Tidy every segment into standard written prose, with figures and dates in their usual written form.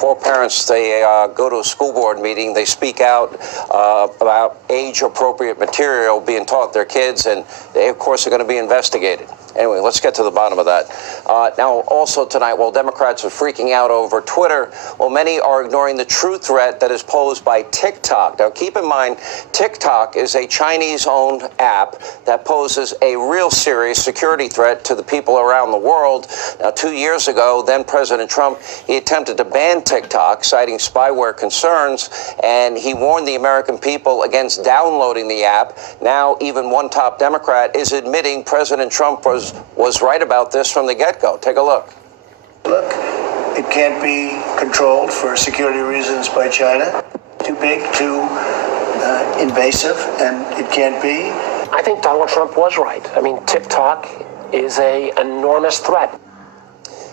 Poor parents, they go to a school board meeting, they speak out about age-appropriate material being taught their kids, and they, of course, are going to be investigated. Anyway, let's get to the bottom of that. Now, also tonight, while Democrats are freaking out over Twitter, well, many are ignoring the true threat that is posed by TikTok. Now, keep in mind, TikTok is a Chinese-owned app that poses a real serious security threat to the people around the world. Now, 2 years ago, then President Trump, he attempted to ban TikTok, citing spyware concerns, and he warned the American people against downloading the app. Now, even one top Democrat is admitting President Trump was right about this from the get-go. Take a look. Look, it can't be controlled for security reasons by China. Too big, too invasive, and it can't be. I think Donald Trump was right. I mean, TikTok is an enormous threat.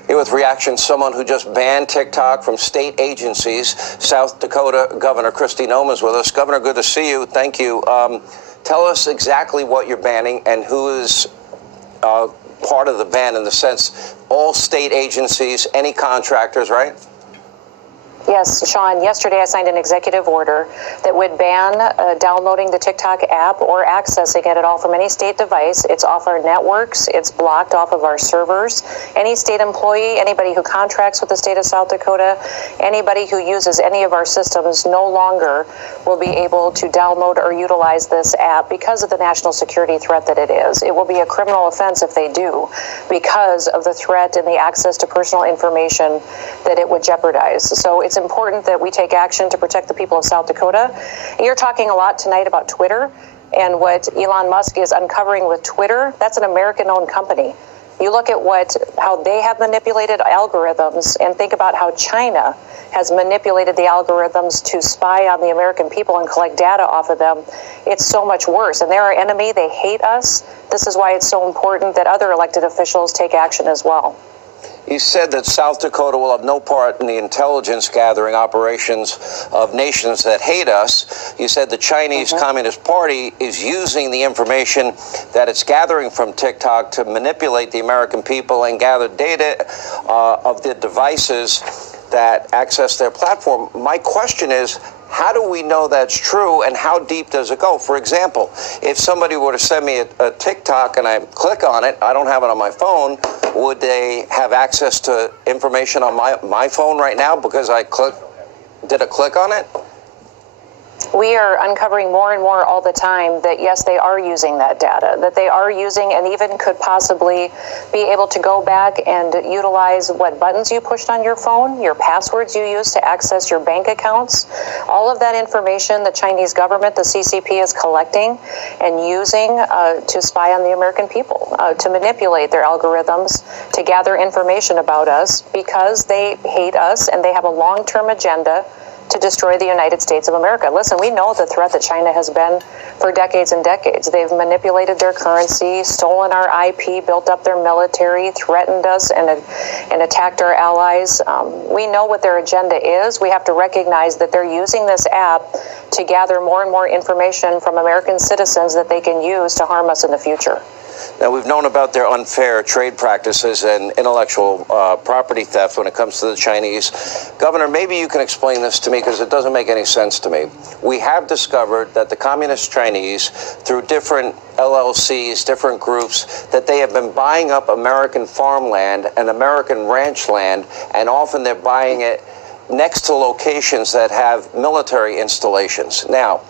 Here with reaction, someone who just banned TikTok from state agencies, South Dakota Governor Kristi Noem is with us. Governor, good to see you. Thank you. Tell us exactly what you're banning and who is part of the ban, in the sense all state agencies, any contractors, right? Yes, Sean, yesterday I signed an executive order that would ban downloading the TikTok app or accessing it at all from any state device. It's off our networks. It's blocked off of our servers. Any state employee, anybody who contracts with the state of South Dakota, anybody who uses any of our systems no longer will be able to download or utilize this app because of the national security threat that it is. It will be a criminal offense if they do, because of the threat and the access to personal information that it would jeopardize. So it's important that we take action to protect the people of South Dakota. You're talking a lot tonight about Twitter and what Elon Musk is uncovering with Twitter. That's an American-owned company. You look at how they have manipulated algorithms and think about how China has manipulated the algorithms to spy on the American people and collect data off of them. It's so much worse. And they're our enemy. They hate us. This is why it's so important that other elected officials take action as well. You said that South Dakota will have no part in the intelligence gathering operations of nations that hate us. You said the Chinese Communist Party is using the information that it's gathering from TikTok to manipulate the American people and gather data of the devices that access their platform. My question is, how do we know that's true, and how deep does it go? For example, if somebody were to send me a TikTok and I click on it, I don't have it on my phone, would they have access to information on my phone right now because I did a click on it? We are uncovering more and more all the time that, yes, they are using that data, that they are using and even could possibly be able to go back and utilize what buttons you pushed on your phone, your passwords you used to access your bank accounts. All of that information the Chinese government, the CCP, is collecting and using to spy on the American people, to manipulate their algorithms, to gather information about us because they hate us and they have a long-term agenda to destroy the United States of America. Listen, we know the threat that China has been for decades and decades. They've manipulated their currency, stolen our IP, built up their military, threatened us, and attacked our allies. We know what their agenda is. We have to recognize that they're using this app to gather more and more information from American citizens that they can use to harm us in the future. Now, we've known about their unfair trade practices and intellectual property theft when it comes to the Chinese. Governor, maybe you can explain this to me because it doesn't make any sense to me. We have discovered that the Communist Chinese, through different LLCs, different groups, that they have been buying up American farmland and American ranch land, and often they're buying it next to locations that have military installations. Now,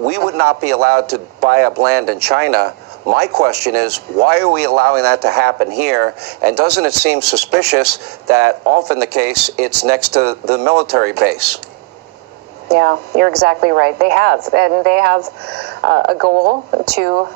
we would not be allowed to buy up land in China. My question is, why are we allowing that to happen here? And doesn't it seem suspicious that often the case, it's next to the military base? Yeah, you're exactly right. They have. And they have a goal to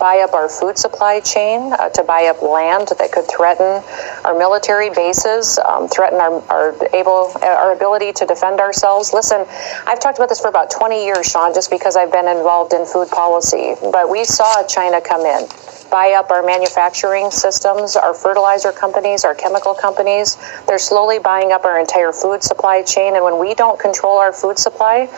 buy up our food supply chain, to buy up land that could threaten our military bases, threaten our ability to defend ourselves. Listen, I've talked about this for about 20 years, Sean, just because I've been involved in food policy. But we saw China come in, buy up our manufacturing systems, our fertilizer companies, our chemical companies. They're slowly buying up our entire food supply chain. And when we don't control our food supply,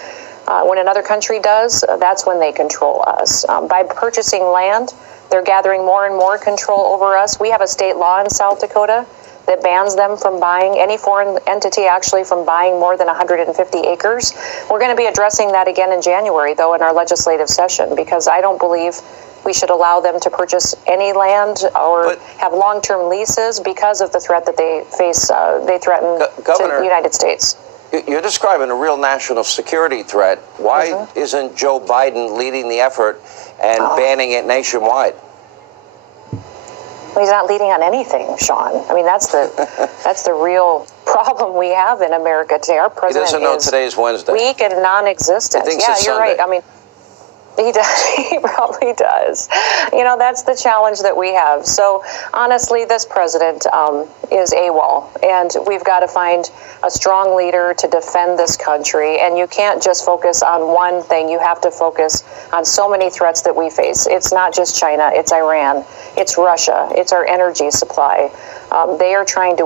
when another country does, that's when they control us. By purchasing land, they're gathering more and more control over us. We have a state law in South Dakota that bans them from buying, any foreign entity actually, from buying more than 150 acres. We're going to be addressing that again in January, though, in our legislative session, because I don't believe we should allow them to purchase any land or have long-term leases because of the threat that they face. They threaten to the United States. You're describing a real national security threat. Why isn't Joe Biden leading the effort and banning it nationwide? Well, he's not leading on anything, Sean. I mean, that's the real problem we have in America today. Our president He doesn't know today's Wednesday. Weak and non-existent. He thinks Yeah, it's you're Sunday. right. I mean, he does. He probably does. You know, that's the challenge that we have. So honestly, this president is AWOL, and we've got to find a strong leader to defend this country. And you can't just focus on one thing. You have to focus on so many threats that we face. It's not just China. It's Iran. It's Russia. It's our energy supply. They are trying to